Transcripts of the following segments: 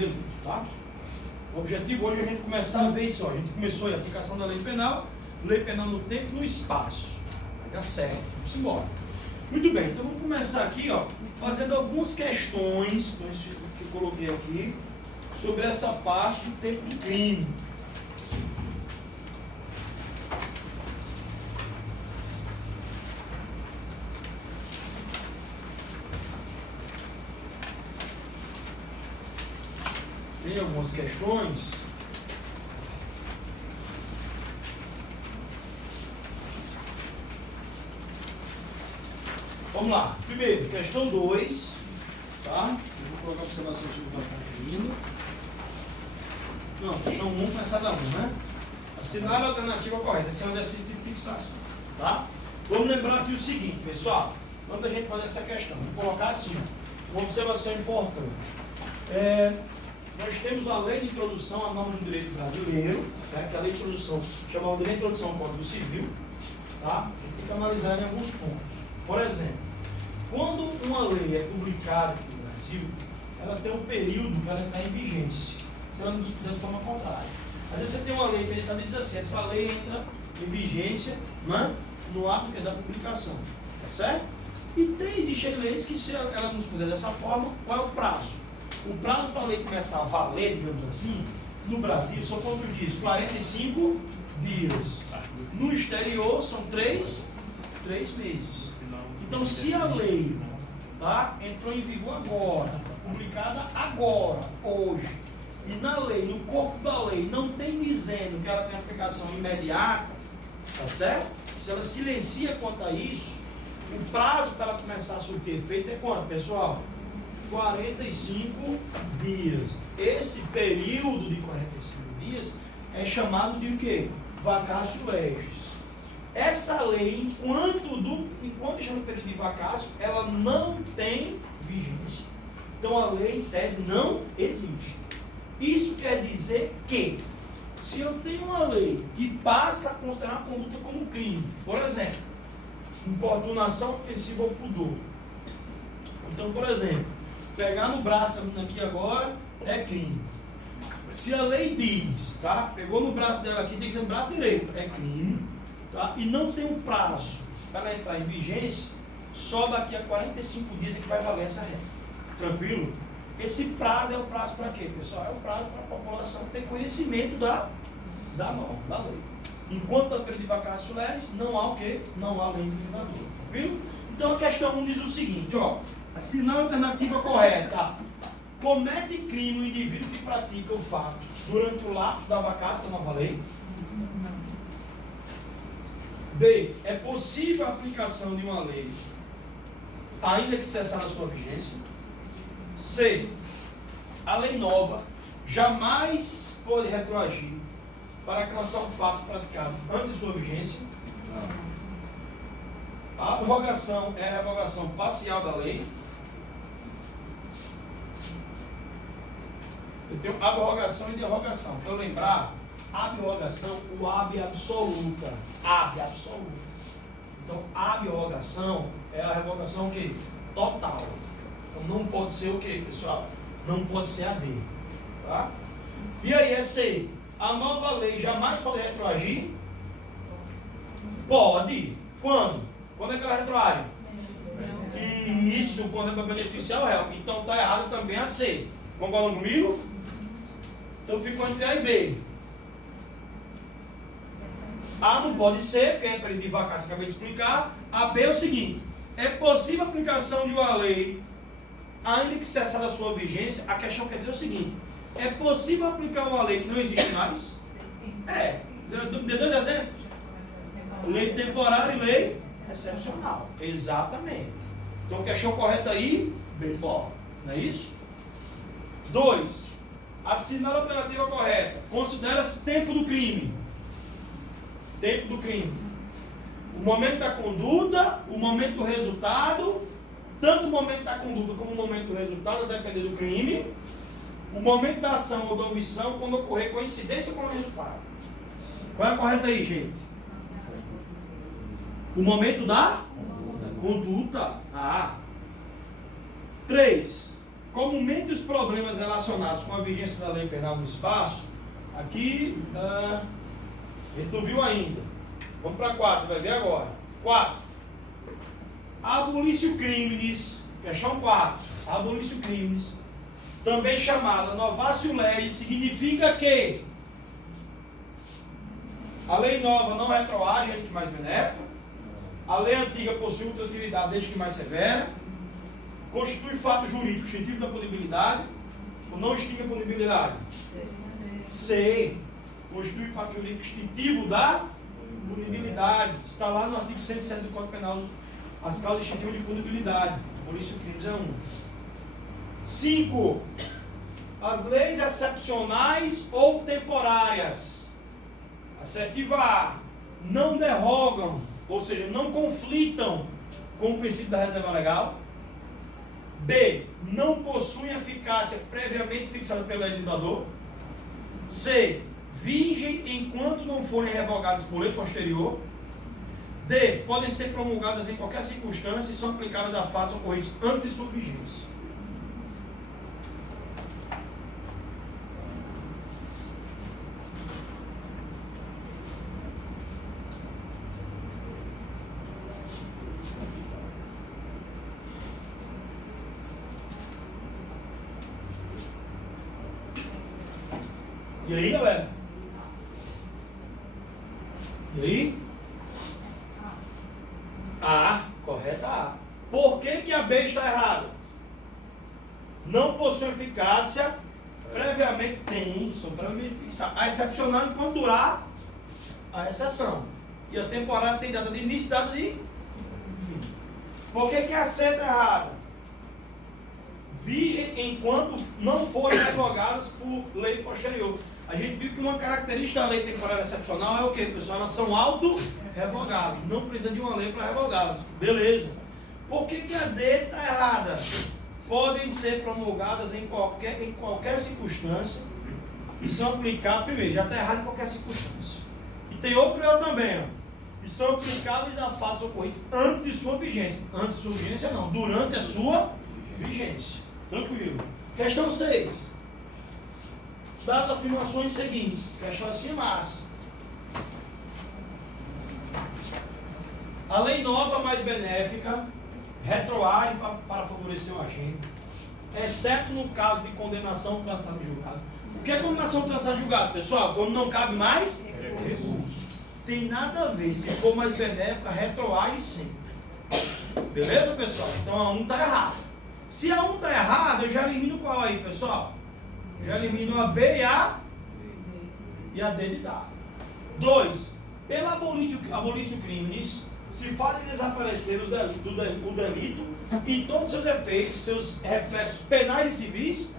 delito, tá? O objetivo hoje é a gente começar a ver isso, ó. A gente começou a aplicação da lei penal no tempo e no espaço. Vai dar certo, vamos embora. Muito bem, então vamos começar aqui, ó, fazendo algumas questões, que eu coloquei aqui, sobre essa parte do tempo do crime. Tem algumas questões. Vamos lá. Primeiro, questão 2. Tá? Eu vou colocar a observação sobre o batata. Não, questão 1, começar da 1, né? Assinale a alternativa correta. Esse é um exercício de fixação. Tá? Vamos lembrar aqui o seguinte, pessoal. Antes da gente fazer essa questão, vou colocar assim, uma observação importante. Nós temos a lei de introdução à norma do direito brasileiro, né, que é a lei de introdução, chamada de lei de introdução ao Código Civil, tá? A gente tem que analisar em alguns pontos. Por exemplo, quando uma lei é publicada aqui no Brasil, ela tem um período para entrar em vigência, se ela não fizer de forma contrária. Às vezes você tem uma lei que ele está dizendo assim, essa lei entra em vigência, né, no ato que é da publicação, tá certo? E existem leis que, se ela não se fizer dessa forma, qual é o prazo? O prazo para a lei começar a valer, digamos assim, no Brasil, são quantos dias? 45 dias. No exterior, são 3 meses. Então, se a lei, tá, entrou em vigor agora, publicada agora, hoje, e na lei, no corpo da lei, não tem dizendo que ela tem aplicação imediata, tá certo? Se ela silencia quanto a isso, o prazo para ela começar a surtir efeitos é quanto, pessoal? 45 dias. Esse período de 45 dias é chamado de o quê? Vacatio legis. Essa lei, enquanto chama o período de vacatio, ela não tem vigência. Então a lei, em tese, não existe. Isso quer dizer que, se eu tenho uma lei que passa a considerar a conduta como crime, por exemplo, importunação ofensiva ao pudor. Então, por exemplo, pegar no braço aqui agora é crime. Se a lei diz, tá? Pegou no braço dela aqui, tem que ser no braço direito, é crime, tá? E não tem um prazo para ela entrar em vigência, só daqui a 45 dias é que vai valer essa regra. Tranquilo? Esse prazo é o prazo para quê, pessoal? É o prazo para a população ter conhecimento da norma, da lei. Enquanto a período de vacatio legis, não há o quê? Não há lei incriminadora. Tranquilo? Então a questão 1 diz o seguinte, ó. Assinar a alternativa correta. Comete crime o indivíduo que pratica o fato durante o lapso da vacatio da nova lei? B. É possível a aplicação de uma lei ainda que cessar a sua vigência? C. A lei nova jamais pode retroagir para alcançar um fato praticado antes de sua vigência? A abrogação é a revogação parcial da lei? Eu tenho abrogação e derrogação. Então, lembrar, abrogação, o ab absoluta. Ab absoluta. Então, a abrogação é a revogação o quê? Total. Então, não pode ser o quê, pessoal? Não pode ser AD. Tá? E aí, é C. A nova lei jamais pode retroagir? Pode. Quando? Quando é que ela retroage? Isso, quando é para beneficiar o réu. Então, está errado também a C. Concordam comigo? Então ficou entre A e B. A não pode ser, porque é período de vacância, acabei de explicar. A B é o seguinte: é possível a aplicação de uma lei ainda que cessar a sua vigência? A questão quer dizer o seguinte: é possível aplicar uma lei que não existe mais? É. Dê 2 exemplos: lei temporária e lei excepcional. Exatamente. Então a questão correta aí, bem bom. Não é isso? 2. Assinar a alternativa correta. Considera-se tempo do crime. Tempo do crime. O momento da conduta, o momento do resultado, tanto o momento da conduta como o momento do resultado, a depender do crime, o momento da ação ou da omissão, quando ocorrer coincidência com o resultado. Qual é a correta aí, gente? O momento da conduta. 3. Comumente os problemas relacionados com a vigência da lei penal no espaço, aqui a gente não viu ainda. Vamos para 4, vai ver agora. 4. Abolício crimes, questão 4. Abolício crimes, também chamada novatio legis, significa que a lei nova não retroage, desde que mais benéfica. A lei antiga possui outra utilidade, desde que mais severa. Constitui fato jurídico extintivo da punibilidade. Ou não extingue a punibilidade? C. Constitui fato jurídico extintivo da punibilidade. Está lá no artigo 107 do Código Penal, as causas extintivas de punibilidade. Por isso o crimes é 1. 5. As leis excepcionais ou temporárias. Assertiva A. Não derrogam, ou seja, não conflitam com o princípio da reserva legal. B. Não possuem eficácia previamente fixada pelo legislador. C. Vigem enquanto não forem revogadas por lei posterior. D. Podem ser promulgadas em qualquer circunstância e são aplicáveis a fatos ocorridos antes de sua vigência. E aí, galera? E aí? A, correta A. Por que a B está errada? Não possui eficácia, previamente tem, são previamente fixados. A excepcional enquanto durar a exceção. E a temporária tem data de início e data de fim. Por que a C está errada? Vigem enquanto não forem revogadas por lei posterior. A gente viu que uma característica da lei temporária excepcional é o que, pessoal? Elas são auto-revogáveis. Não precisa de uma lei para revogá-las. Beleza. Por que a D está errada? Podem ser promulgadas em qualquer circunstância e são aplicáveis, primeiro, já está errado em qualquer circunstância. E tem outro eu também, ó. E são aplicáveis a fatos ocorridos antes de sua vigência. Antes de sua vigência não, durante a sua vigência. Tranquilo. Questão 6. Das afirmações seguintes. Questão assim, massa. A lei nova mais benéfica retroage para favorecer o agente, exceto no caso de condenação transitada em julgado. O que é condenação transitada em julgado, pessoal? Quando não cabe mais recurso. Tem nada a ver. Se for mais benéfica, retroage sempre. Beleza, pessoal? Então a 1 está errada. Se a 1 está errada, eu já elimino qual aí, pessoal? Já elimino a B e a D de dado. 2. Pela abolício crimes, se fazem desaparecer o delito e todos seus efeitos, seus reflexos penais e civis.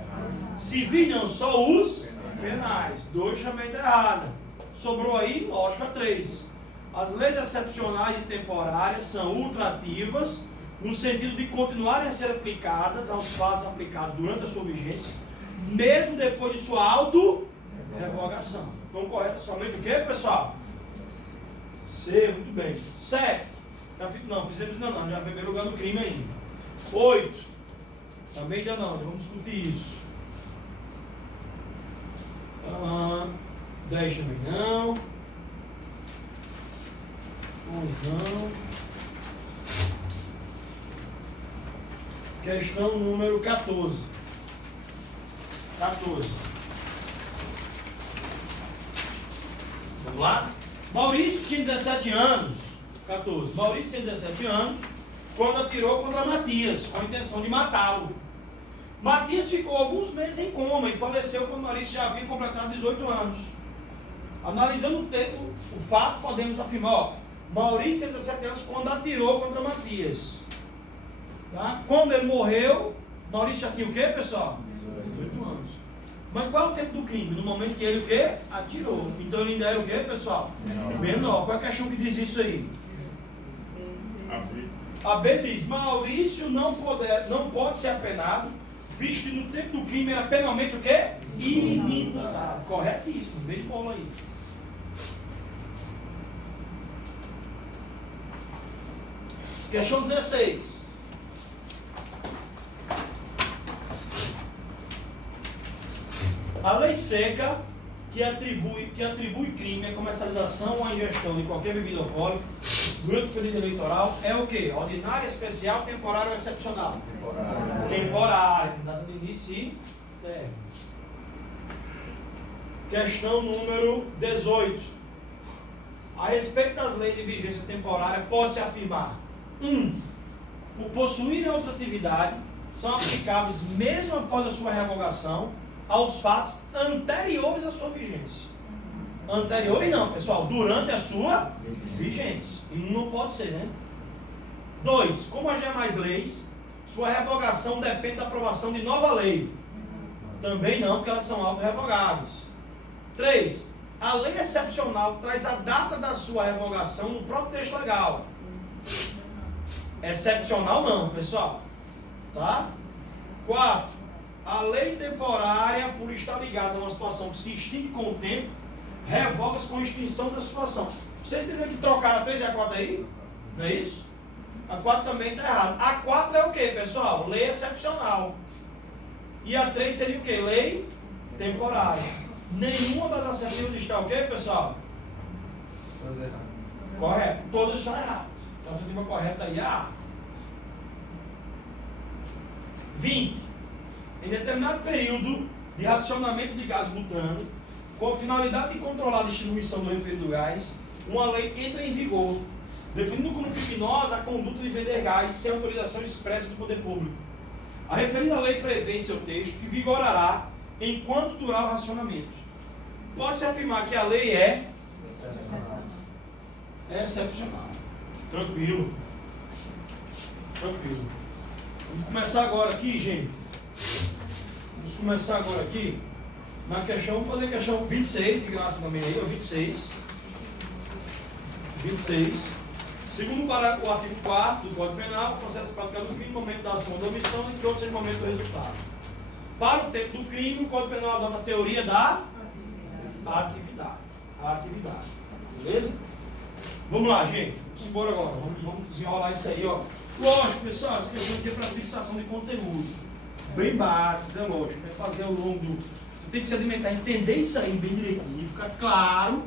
Civis não, só os penais. 2 também está errada. Sobrou aí, lógica 3. As leis excepcionais e temporárias são ultrativas, no sentido de continuarem a ser aplicadas aos fatos aplicados durante a sua vigência, mesmo depois de sua auto-revogação. Então, correto somente o que, pessoal? C, muito bem. 7. Não, fizemos ainda não, já vai ver o lugar do crime ainda. 8. Também ainda não, vamos discutir isso. 10 também não. 11 não. Questão número 14. 14. Vamos lá? Maurício tinha 17 anos. 14. Maurício tinha 17 anos quando atirou contra Matias, com a intenção de matá-lo. Matias ficou alguns meses em coma e faleceu quando Maurício já havia completado 18 anos. Analisando o fato, podemos afirmar, ó, Maurício tinha 17 anos quando atirou contra Matias. Tá? Quando ele morreu, Maurício já tinha o quê, pessoal? 18 anos. Mas qual é o tempo do crime? No momento que ele o quê? Atirou. Então ele ainda era o quê, pessoal? Menor. Qual é a questão que diz isso aí? A B diz, Maurício não pode ser apenado, visto que no tempo do crime era penalmente o quê? Inimputável. Corretíssimo. Bem de bola aí. Questão 16. A lei seca, que atribui crime à comercialização ou à ingestão de qualquer bebida alcoólica durante o período eleitoral, é o quê? Ordinária, especial, temporária ou excepcional? Temporária. Data de início e término. Questão número 18. A respeito das leis de vigência temporária, pode-se afirmar: 1. Por possuírem outra atividade, são aplicáveis, mesmo após a sua revogação, aos fatos anteriores à sua vigência. Anteriores não, pessoal, durante a sua vigência. E não pode ser, né? 2. Como as demais leis, sua revogação depende da aprovação de nova lei. Também não, porque elas são autorrevogáveis. 3. A lei excepcional traz a data da sua revogação no próprio texto legal. Excepcional não, pessoal. Tá? 4. A lei temporária, por estar ligada a uma situação que se extingue com o tempo, revoga-se com a extinção da situação. Vocês entenderam que trocaram a 3 e a 4 aí? Não é isso? A 4 também está errada. A 4 é o que, pessoal? Lei excepcional. E a 3 seria o que? Lei temporária. Nenhuma das assertivas está o que, pessoal? Todas erradas. Correto. Todas estão erradas. Então a assertiva correta aí é A. 20. Em determinado período de racionamento de gás butano, com a finalidade de controlar a distribuição do referido gás, uma lei entra em vigor, definindo como criminosa a conduta de vender gás sem autorização expressa do poder público. A referida lei prevê em seu texto que vigorará enquanto durar o racionamento. Pode-se afirmar que a lei é excepcional. Tranquilo. Tranquilo. Vamos começar agora aqui, gente. Vamos começar agora aqui na questão, vamos fazer a questão 26, de graça também aí, ó, 26. 26. Segundo o artigo 4º do Código Penal, o processo praticado do crime no momento da ação ou da omissão, entre outros no momento do resultado. Para o tempo do crime, o Código Penal adota a teoria da atividade. A atividade. Beleza? Vamos lá, gente. Vamos embora agora. Vamos desenrolar isso aí, ó. Lógico, pessoal, essa questão aqui é para fixação de conteúdo. Bem básico, é lógico. É fazer ao longo do. Você tem que se alimentar, entender isso aí bem direitinho, ficar claro,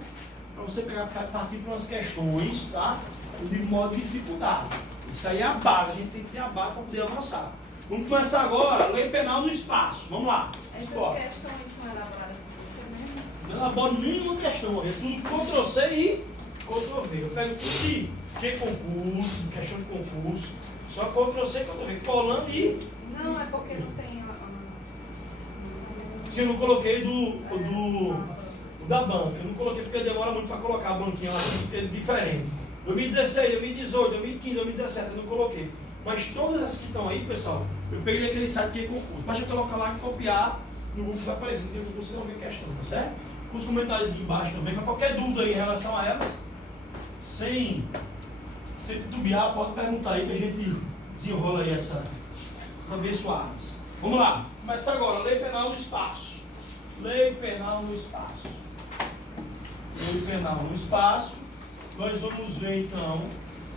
para você pegar, partir para umas questões, tá? De modo de dificuldade. Isso aí é a base, a gente tem que ter a base para poder avançar. Vamos começar agora, lei penal no espaço. Vamos lá. Essas questões são elaboradas por você mesmo? Não elaboro nenhuma questão, é tudo Ctrl-C e Ctrl-V. Eu pego tudo de que concurso, questão de concurso, só Ctrl-C e Ctrl-V, colando e... Não, é porque não tem... Se eu não coloquei da banca, eu não coloquei porque demora muito para colocar a banquinha lá, porque é diferente. 2016, 2018, 2015, 2017, eu não coloquei. Mas todas as que estão aí, pessoal, eu peguei aquele site que é concurso. Basta colocar lá e copiar, no Google vai aparecer. No Google você não vê questão, tá certo? Com os comentários aqui embaixo também, mas qualquer dúvida aí em relação a elas, sem titubear, pode perguntar aí que a gente desenrola aí essas abençoadas. Vamos lá, começar agora, lei penal no espaço. Lei penal no espaço. Lei penal no espaço. Nós vamos ver então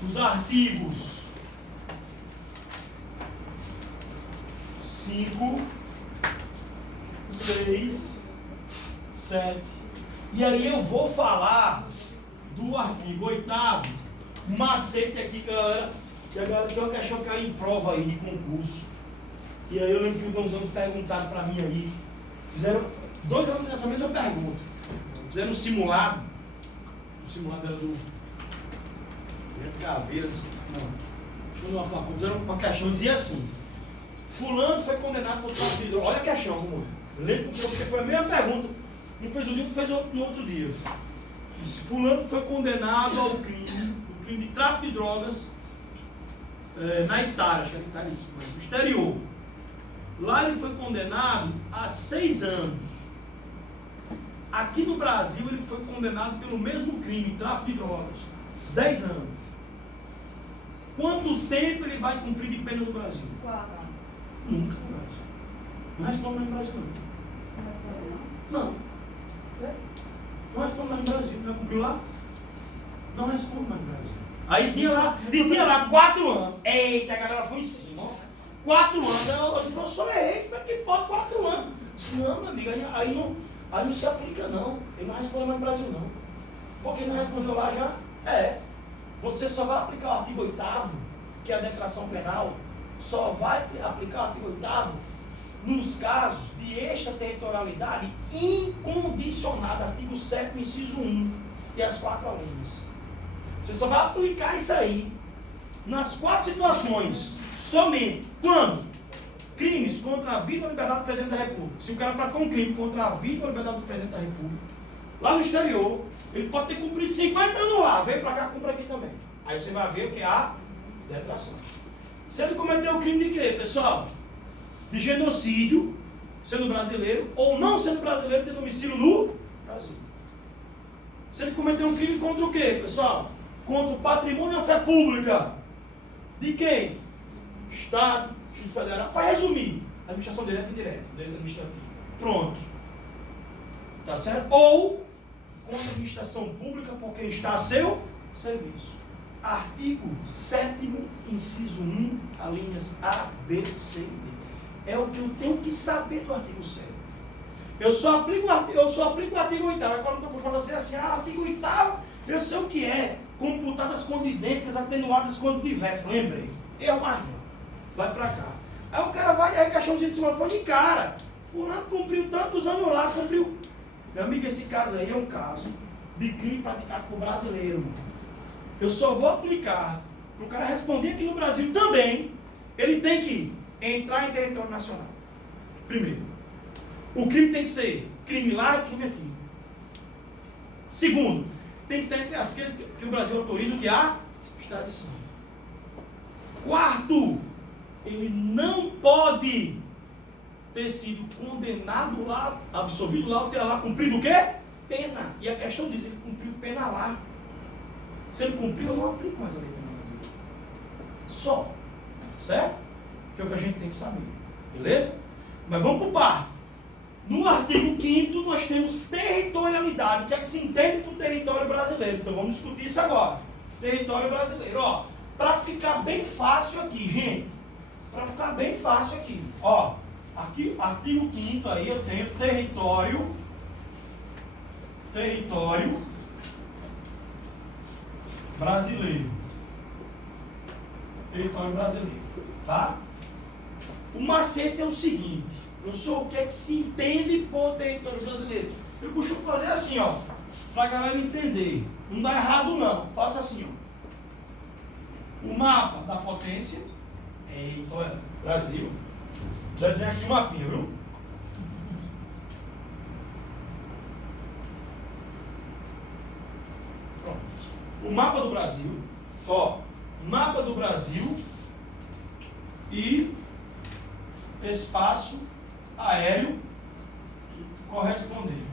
os artigos 5, 6, 7. E aí eu vou falar do artigo 8º, um macete aqui, galera, que a galera tem uma questão que caiu em prova aí de concurso. E aí eu lembro que alguns anos perguntaram para mim aí, fizeram 2 anos nessa mesma pergunta. Fizeram um simulado, o simulado era do Caveira, não, fizeram uma questão, dizia assim: fulano foi condenado por tráfico de drogas. Olha a questão, como eu lembro porque foi a mesma pergunta, não fez um dia, fez no outro dia. Fulano foi condenado ao crime de tráfico de drogas na Itália, acho que era Itália, isso, no exterior. Lá ele foi condenado a 6 anos. Aqui no Brasil ele foi condenado pelo mesmo crime, tráfico de drogas, 10 anos. Quanto tempo ele vai cumprir de pena no Brasil? 4. Nunca no Brasil. Não responde mais no Brasil, não. Não. Não responde mais no Brasil. Não cumpriu lá? Não responde mais no Brasil. Aí tinha lá 4 anos. Eita, a galera foi em cima. 4 anos. Eu só errei. Como é que pode 4 anos? Disse, não, meu amigo, aí não se aplica não. Ele não responde mais no Brasil não. Porque ele não respondeu lá já? Você só vai aplicar o artigo 8º, que é a declaração penal, só vai aplicar o artigo 8º nos casos de extraterritorialidade incondicionada, artigo 7º, inciso 1, e as 4 alíneas. Você só vai aplicar isso aí nas 4 situações, somente quando crimes contra a vida ou liberdade do presidente da República. Se o cara praticou um crime contra a vida ou liberdade do presidente da República, lá no exterior, ele pode ter cumprido 50 anos lá, veio para cá, cumpre aqui também. Aí você vai ver o que é a detração. Se ele cometeu o crime de quê, pessoal? De genocídio, sendo brasileiro, ou não sendo brasileiro, tendo domicílio no Brasil. Se ele cometeu um crime contra o quê, pessoal? Contra o patrimônio ou fé pública. De quem? Estado, Distrito Federal. Para resumir, administração direta e indireta, direito administrativo. Pronto. Tá certo? Ou contra a administração pública por quem está a seu serviço. Artigo 7º, inciso 1, alíneas A, B, C e D. É o que eu tenho que saber do artigo 7º. Eu só aplico o artigo 8º. Agora não estou acostumado a ser assim, artigo 8º, eu sei o que é. Computadas quando idênticas, atenuadas quando diversas. Lembrei. Erro mais não. Vai pra cá. Aí o cara vai, aí caixãozinho de cima foi de cara. O Fulano cumpriu tantos anos lá, cumpriu. Meu amigo, esse caso aí é um caso de crime praticado por brasileiro. Eu só vou aplicar para o cara responder aqui no Brasil também. Ele tem que entrar em território nacional. Primeiro, o crime tem que ser crime lá e crime aqui. Segundo, tem que estar entre aqueles que o Brasil autoriza o que há extradição. Quarto, ele não pode ter sido condenado lá, absolvido lá, ou ter lá cumprido o quê? Pena. E a questão diz, ele cumpriu pena lá. Se ele cumpriu, eu não aplico mais a lei penal brasileira. Só. Certo? Que é o que a gente tem que saber. Beleza? Mas vamos para o parto. No artigo 5º nós temos territorialidade. O que é que se entende por território brasileiro? Então vamos discutir isso agora. Território brasileiro. Ó, para ficar bem fácil aqui, gente. Para ficar bem fácil aqui. Ó, aqui, artigo 5º aí eu tenho território brasileiro. Território brasileiro. Tá? O macete é o seguinte. Professor, o que é que se entende por território brasileiro? Eu costumo fazer assim, ó, para a galera entender. Não dá errado não. Faça assim, ó. O mapa da potência. Eita, olha, Brasil. Desenha aqui um mapinha, viu? Pronto. O mapa do Brasil. Ó, mapa do Brasil e espaço aéreo correspondente.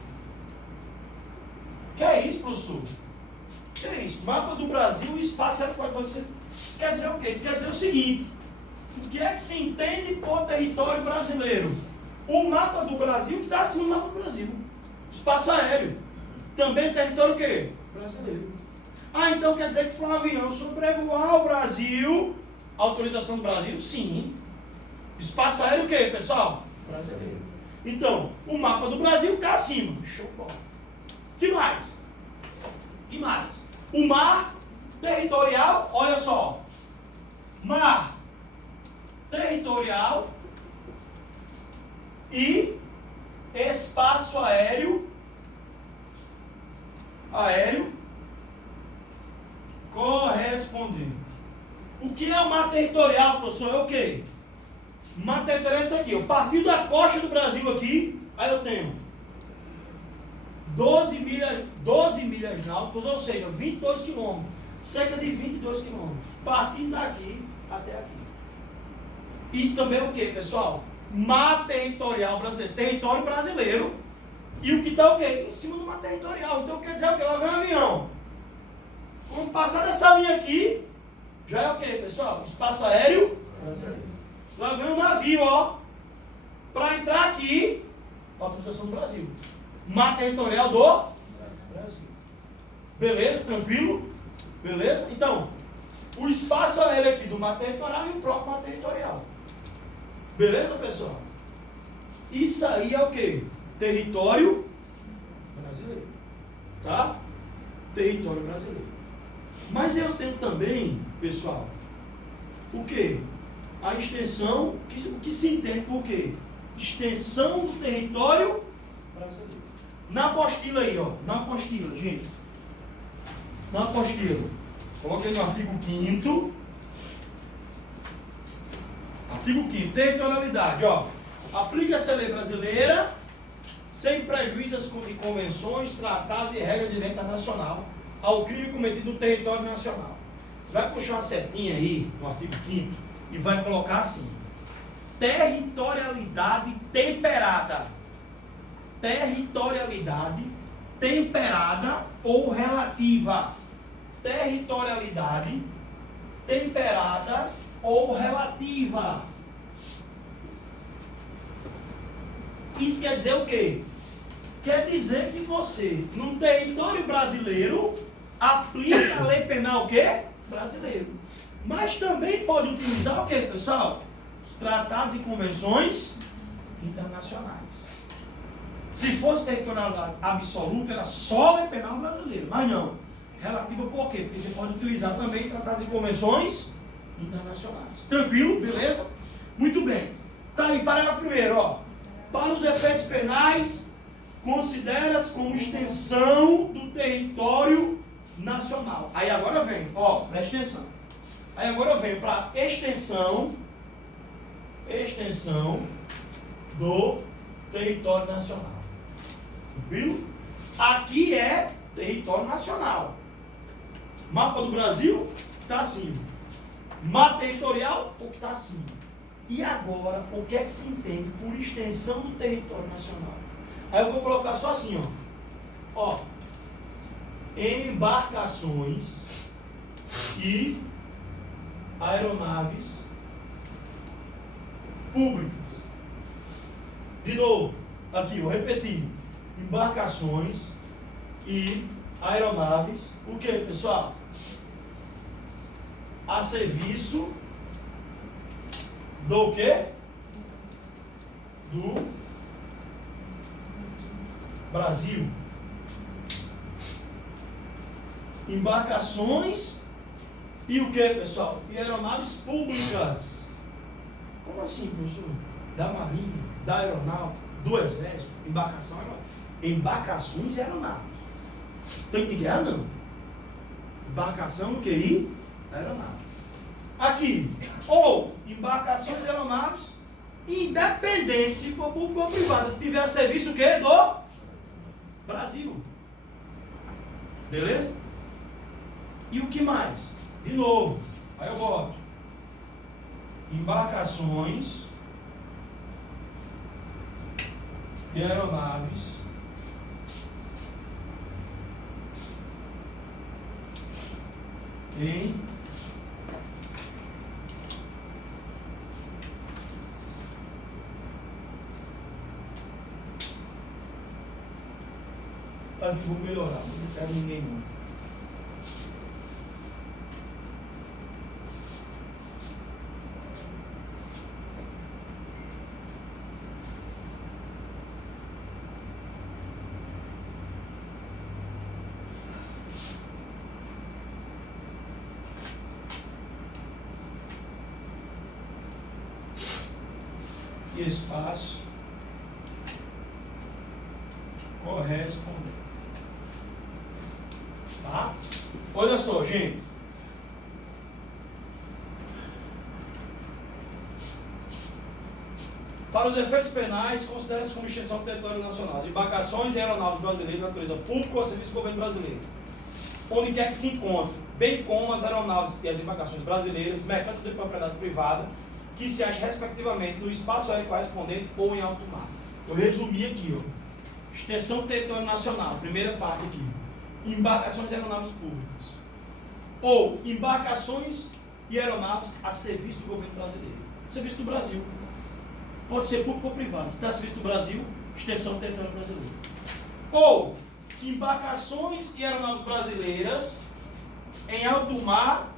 Que é isso, professor? Que é isso? Mapa do Brasil e espaço aéreo correspondente. Isso quer dizer o quê? Isso quer dizer o seguinte: o que é que se entende por território brasileiro? O mapa do Brasil que está acima do mapa do Brasil. Espaço aéreo. Também território o quê? Brasileiro. Ah, então quer dizer que foi um avião sobrevoar o Brasil. Autorização do Brasil? Sim. Espaço aéreo o quê, pessoal? Brasileiro. Então, o mapa do Brasil está acima. Show de bola. Que mais? Que mais? O mar territorial, olha só. Mar territorial e espaço aéreo correspondente. O que é o mar territorial, professor? É o quê? Mar territorial é isso aqui. Eu partiu da costa do Brasil aqui, aí eu tenho 12 milhas náuticas, ou seja, 22 quilômetros. Cerca de 22 quilômetros. Partindo daqui até aqui. Isso também é o que, pessoal? Mar territorial brasileiro. Território brasileiro. E o que está o quê? Em cima do mar territorial. Então quer dizer o quê? Lá vem um avião. Quando passar dessa linha aqui, já é o quê, pessoal? Espaço aéreo brasileiro. Lá vem um navio, ó. Para entrar aqui, autorização do Brasil. Mar territorial do Brasil. Beleza? Tranquilo? Beleza? Então, o espaço aéreo aqui do mar territorial e o próprio mar territorial. Beleza, pessoal? Isso aí é o quê? Território brasileiro. Tá? Território brasileiro. Mas eu tenho também, pessoal, o quê? A extensão, o que se entende por quê? Extensão do território brasileiro. Na apostila aí, ó. Na apostila, gente. Na apostila. Coloquei no artigo 5º. Artigo 5º. Territorialidade, ó. Aplica-se a lei brasileira sem prejuízo às convenções, tratados e regras de direito internacional ao crime cometido no território nacional. Você vai puxar uma setinha aí no artigo 5º e vai colocar assim: territorialidade temperada. Territorialidade temperada ou relativa. Territorialidade temperada ou relativa. Isso quer dizer o quê? Quer dizer que você, no território brasileiro, aplica a lei penal o quê? Brasileiro. Mas também pode utilizar o quê, pessoal? Os tratados e convenções internacionais. Se fosse territorialidade absoluta, era só lei penal brasileira. Mas não. Relativa por quê? Porque você pode utilizar também tratados e convenções internacionais. Tranquilo? Beleza? Muito bem. Tá aí, parágrafo primeiro, ó. Para os efeitos penais, considera-se como extensão do território nacional. Aí agora vem, ó, presta atenção. Aí agora eu venho para extensão do território nacional. Viu? Aqui é território nacional. Mapa do Brasil está acima. Mapa territorial, o que está acima. E agora, o que é que se entende por extensão do território nacional? Aí eu vou colocar só assim, ó. Embarcações e aeronaves públicas. De novo, aqui, vou repetir. Embarcações e aeronaves, o que, pessoal? A serviço do quê? Do Brasil. Embarcações e o que, pessoal? E aeronaves públicas. Como assim, professor? Da Marinha, da Aeronáutica, do Exército, embarcação, embarcações e aeronaves. Tem de guerra, não. Embarcação, QI, aeronave. Aqui, ou embarcações e aeronaves, independente se for público ou privado, se tiver serviço o quê? Do Brasil. Beleza? E o que mais? De novo, aí eu boto embarcações e aeronaves em aqui vou melhorar, não quero ninguém não. E espaço correspondente. Tá? Olha só, gente. Para os efeitos penais, considera-se como extensão do território nacional as embarcações e aeronaves brasileiras de natureza pública ou a serviço do governo brasileiro, onde quer que se encontre, bem como as aeronaves e as embarcações brasileiras, mercantes de propriedade privada, que se acha respectivamente no espaço aéreo correspondente ou em alto mar. Eu resumi aqui, ó. Extensão do território nacional, primeira parte aqui. Embarcações e aeronaves públicas. Ou embarcações e aeronaves a serviço do governo brasileiro. Serviço do Brasil. Pode ser público ou privado. Se está a serviço do Brasil, extensão do território brasileiro. Ou embarcações e aeronaves brasileiras em alto mar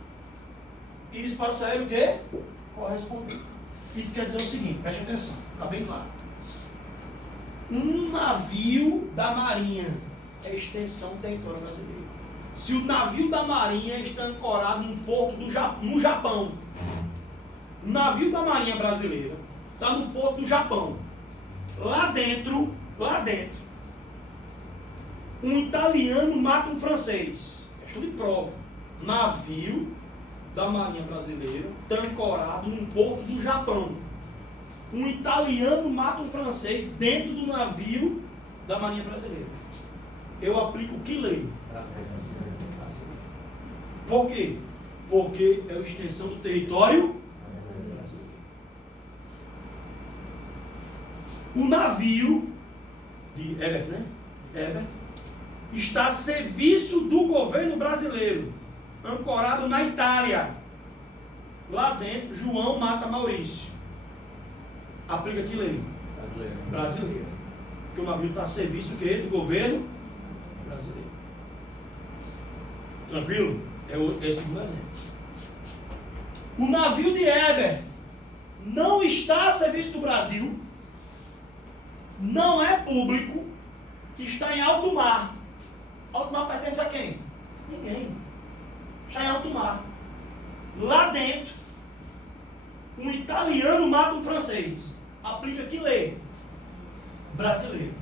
e espaço aéreo o quê? Correspondente. Isso quer dizer o seguinte, preste atenção, fica bem claro. Um navio da Marinha é extensão do território brasileiro. Se o navio da Marinha está ancorado num porto no Japão, o navio da Marinha brasileira está no porto do Japão. Lá dentro, um italiano mata um francês. Questão de prova. Navio da Marinha brasileira está ancorado num porto do Japão. Um italiano mata um francês dentro do navio da Marinha brasileira. Eu aplico que lei? Por quê? Porque é a extensão do território brasileiro. O navio de Ebert, né? Ebert, está a serviço do governo brasileiro, ancorado na Itália. Lá dentro, João mata Maurício. Aplica que lei? Brasileira. Porque o navio está a serviço do quê? Do governo brasileiro. Tranquilo? É o segundo exemplo. O navio de Ebert não está a serviço do Brasil, não é público, está em alto mar. Alto mar pertence a quem? Ninguém. Está em alto mar. Lá dentro, um italiano mata um francês. Aplica que lei? Brasileiro.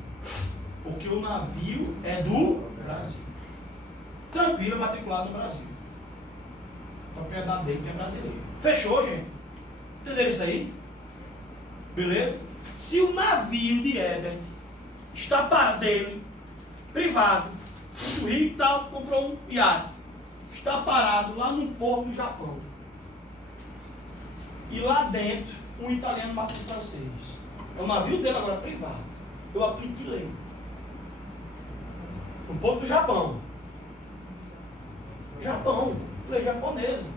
Porque o navio é do Brasil. Tranquilo, matriculado no Brasil. A propriedade dele que é brasileiro. Fechou, gente? Entenderam isso aí? Beleza? Se o navio de Ebert está para dele, privado, o Rio e tal, comprou um iate, está parado lá no porto do Japão. E lá dentro, um italiano mata um francês. É o navio dele agora privado. Eu aplico que lei? No porto do Japão. Japão, lei japonesa.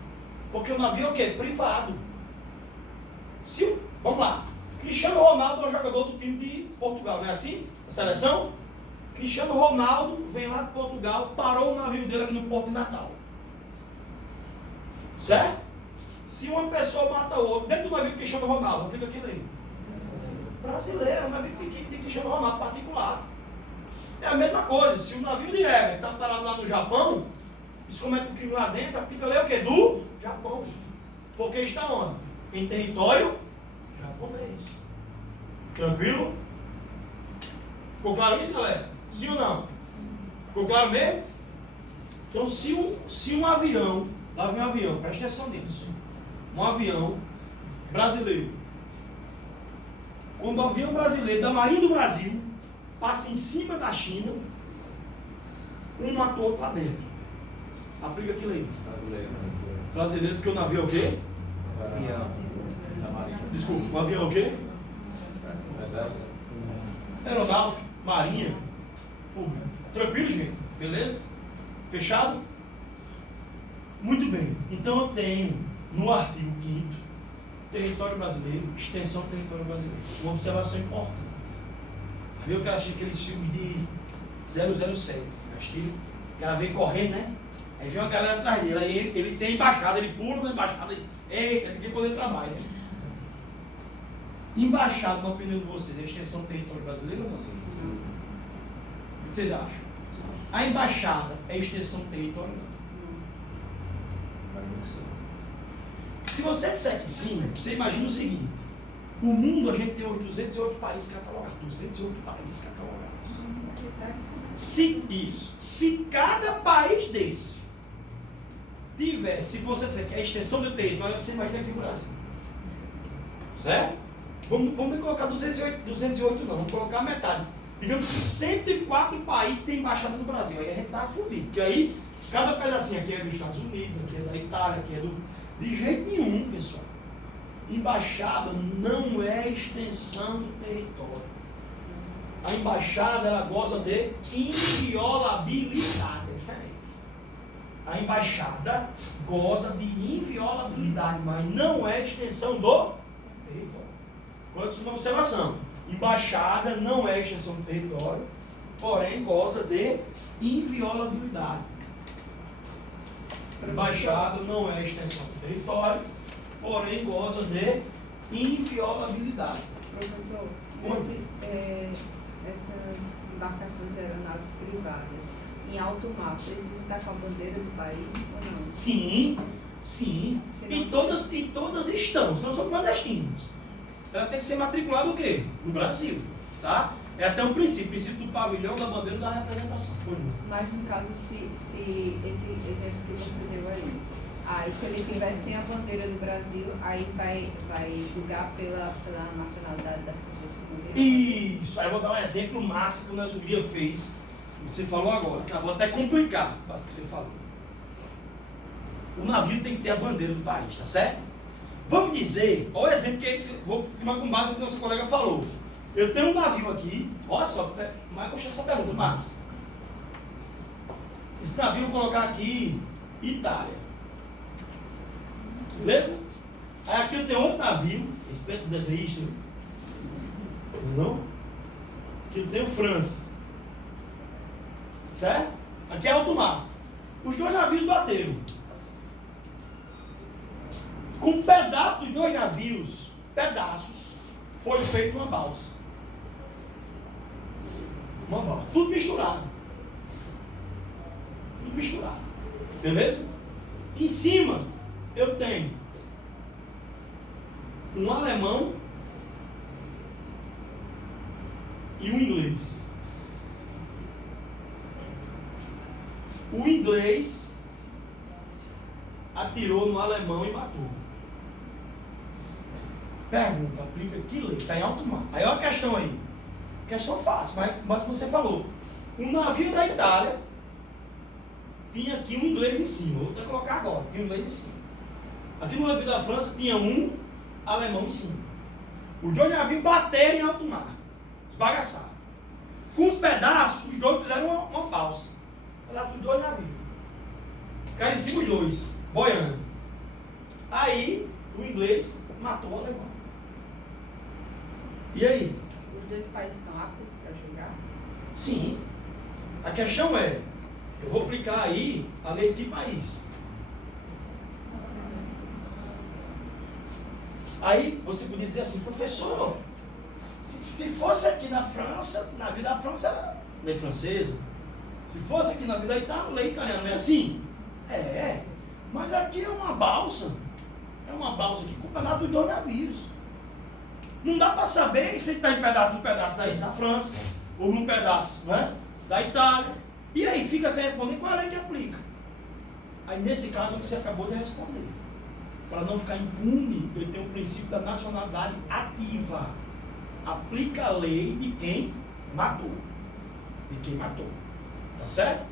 Porque o navio é o quê? Privado. Vamos lá. Cristiano Ronaldo é um jogador do time de Portugal, não é assim? A seleção? Cristiano Ronaldo vem lá de Portugal, parou o navio dele aqui no Porto de Natal. Certo? Se uma pessoa mata o outro, dentro do navio de Cristiano Ronaldo, aplica que lei? Brasileiro, o navio de Cristiano Ronaldo particular. É a mesma coisa. Se o navio de Ebert está parado lá no Japão, isso comete um crime lá dentro, aplica a lei o quê? Do Japão. Porque está onde? Em território japonês. Tranquilo? Ficou claro isso, galera? Sim ou não? Ficou claro mesmo? Então, se um avião, lá vem um avião, presta atenção nisso. Um avião brasileiro. Quando o avião brasileiro da Marinha do Brasil passa em cima da China, um matou outro lá dentro. Aplica que lei? Brasileiro, porque o navio é o quê? Desculpa, o avião é o quê? Aeronáutica, marinha, público. Tranquilo, gente? Beleza? Fechado? Muito bem. Então eu tenho no artigo 5º, território brasileiro, extensão do território brasileiro. Uma observação importante. Viu que eu achei aqueles filmes de 007. Acho que o cara vem correndo, né? Aí vem uma galera atrás dele, aí ele tem embaixada, ele pula na embaixada, eita, tem que poder trabalhar, né? Embaixada, na opinião de vocês, é a extensão do território brasileiro ou não? Sim. O que vocês acham? A embaixada é a extensão do território ou não? Se você disser que sim, você imagina o seguinte: o mundo, a gente tem 208 países catalogados. 208 países catalogados. Se cada país desse tiver, se você disser que é a extensão do território, você imagina aqui o Brasil. Certo? Vamos colocar 208 não, vamos colocar metade. Digamos que 104 países têm embaixada no Brasil. Aí a gente está fudido. Porque aí, cada pedacinho aqui é dos Estados Unidos, aqui é da Itália, aqui é do... De jeito nenhum, pessoal. Embaixada não é extensão do território. A embaixada, ela goza de inviolabilidade. É diferente. A embaixada goza de inviolabilidade, mas não é extensão do território. Agora, isso é uma observação. Embaixada não é extensão do território, porém goza de inviolabilidade. Embaixada não é extensão do território, porém goza de inviolabilidade. Professor, essas embarcações aeronáuticas privadas em alto mar precisam estar com a bandeira do país ou não? Sim, sim. E todas estão são clandestinas. Ela tem que ser matriculada o quê? No Brasil, tá? É até um princípio do pavilhão, da bandeira e da representação. Mas no caso, se esse exemplo que você deu aí, se ele tiver sem a bandeira do Brasil, aí vai julgar pela nacionalidade das pessoas com bandeira? Isso, aí eu vou dar um exemplo máximo que o Nelson Guia fez. Você falou agora, tá? Vou até complicar o que você falou. O navio tem que ter a bandeira do país, tá certo? Vamos dizer, olha o exemplo que vou tomar com base no que nossa colega falou. Eu tenho um navio aqui, olha só, mas deixa essa pergunta, Márcio. Esse navio eu vou colocar aqui, Itália. Beleza? Aí aqui eu tenho outro navio, espécie de desenhista, não? Aqui eu tenho França. Certo? Aqui é alto mar. Os dois navios bateram. Com um pedaço dos dois navios, pedaços, foi feita uma balsa. Uma balsa. Tudo misturado. Tudo misturado. Beleza? Em cima, eu tenho um alemão e um inglês. O inglês atirou no alemão e matou. Pergunta, aplica que lei? Está em alto mar. Aí olha a questão aí. Questão fácil, mas você falou. Um navio da Itália tinha aqui um inglês em cima. Vou até colocar agora, tinha um inglês em cima. Aqui no navio da França tinha um alemão em cima. Os dois navios bateram em alto mar. Esbagaçaram. Com os pedaços, os dois fizeram uma balsa. Pedaço dos dois navios. Ficaram em cima os dois, boiando. Aí, o inglês matou o alemão. E aí? Os dois países são aptos para julgar? Sim. A questão é, eu vou aplicar aí a lei de país. Aí você podia dizer assim, professor, se fosse aqui na França, na vida da França era lei francesa. Se fosse aqui na vida da Itália, lei italiana, não é assim? É, mas aqui é uma balsa. É uma balsa aqui com pedaço dos dois navios. Não dá para saber se ele está em pedaço no pedaço da França, ou num pedaço, né, da Itália. E aí fica sem responder qual é a lei que aplica. Aí nesse caso você acabou de responder. Para não ficar impune, ele tem o princípio da nacionalidade ativa. Aplica a lei de quem matou. De quem matou. Tá certo?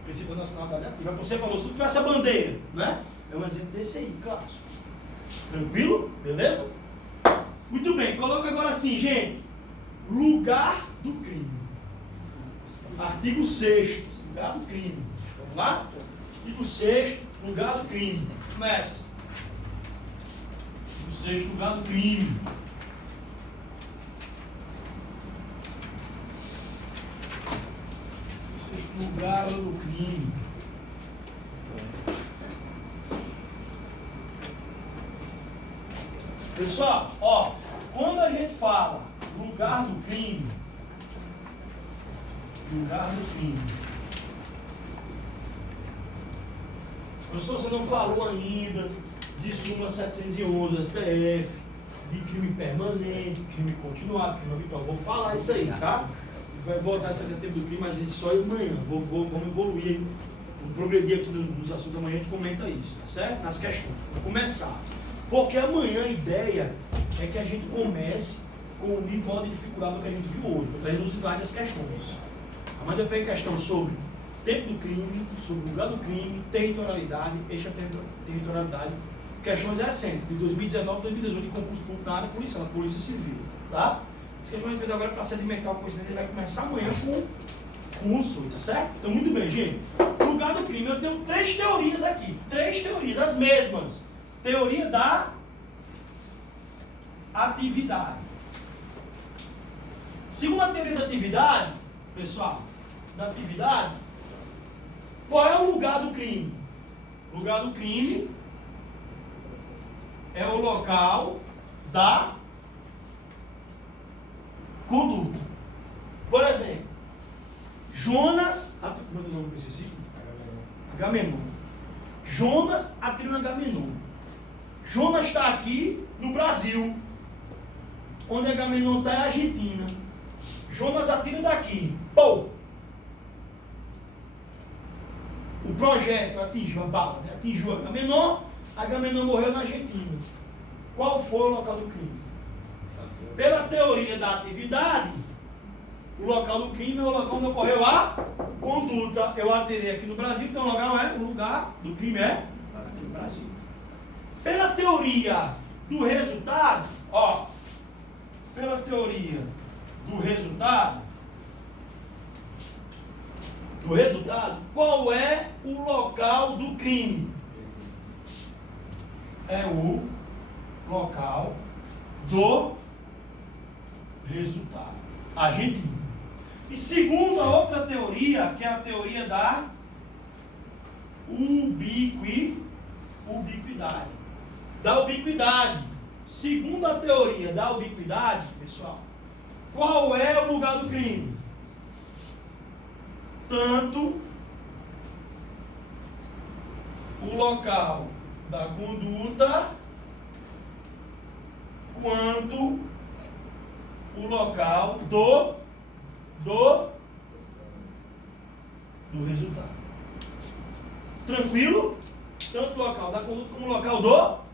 O princípio da nacionalidade ativa. Você falou, se tu tivesse a bandeira, né? É um exemplo desse aí, clássico. Tranquilo? Beleza? Muito bem, coloca agora assim, gente. Lugar do crime. Artigo 6º, lugar do crime. Vamos lá? Artigo 6º, lugar do crime. Começa. Artigo 6º, lugar do crime. Lugar do crime. Pessoal, ó, quando a gente fala lugar do crime, professor, você não falou ainda de súmula 711 STF, de crime permanente, crime continuado, crime habitual. Vou falar isso aí, tá? Vai voltar essa setembro do crime, mas isso só amanhã. Vamos evoluir aí. Vamos progredir aqui nos assuntos amanhã, a gente comenta isso, tá certo? Nas questões. Vou começar. Porque amanhã a ideia é que a gente comece com o nível de dificuldade que a gente viu hoje. Vou trazer nos slides as questões. Amanhã eu tenho questão sobre tempo do crime, sobre lugar do crime, territorialidade, extraterritorialidade. Questões recentes, de 2019 e 2018, de concurso público na área policial, na Polícia Civil. Tá? Isso que a gente fez agora para sedimentar o conhecimento, ele vai começar amanhã com o SUI, tá certo? Então, muito bem, gente. Lugar do crime, eu tenho 3 teorias aqui. 3 teorias, as mesmas. Teoria da atividade. Segundo a teoria da atividade, pessoal, da atividade, qual é o lugar do crime? O lugar do crime é o local da conduta. Por exemplo, Jonas, como é o nome que eu esqueci? Agamenon. Jonas atira um Agamenon. Jonas está aqui no Brasil. Onde Agamenon está é a Argentina. Jonas atira daqui. Pô! O projeto atingiu a bala, né? Atingiu Agamenon morreu na Argentina. Qual foi o local do crime? Pela teoria da atividade, o local do crime é o local onde ocorreu a conduta. Eu atirei aqui no Brasil, então o lugar do crime é no Brasil. Pela teoria do resultado, pela teoria do resultado, qual é o local do crime? É o local do resultado. Argentina. E segundo a outra teoria, que é a teoria da ubiquidade. Da ubiquidade. Segundo a teoria da ubiquidade, pessoal, qual é o lugar do crime? Tanto o local da conduta quanto o local do resultado. Tranquilo? Tanto o local da conduta como o local do resultado.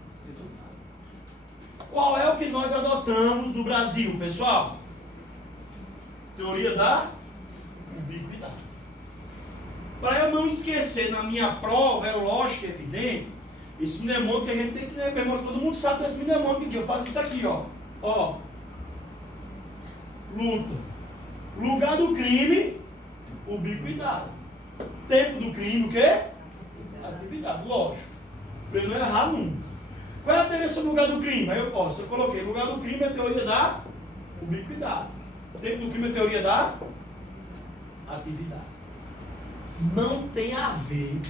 Qual é o que nós adotamos no Brasil, pessoal? Teoria da ubiquidade. Para eu não esquecer na minha prova, é lógico, é evidente, esse mnemônico que a gente tem que lembrar, todo mundo sabe desse mnemônico aqui. Eu faço isso aqui, ó. Luta. Lugar do crime, ubiquidade. Tempo do crime, o quê? Atividade, lógico. Para não errar nunca. Qual é a teoria sobre o lugar do crime? Aí eu coloquei, lugar do crime é a teoria da ubiquidade. Tempo do crime é a teoria da atividade. Não tem a ver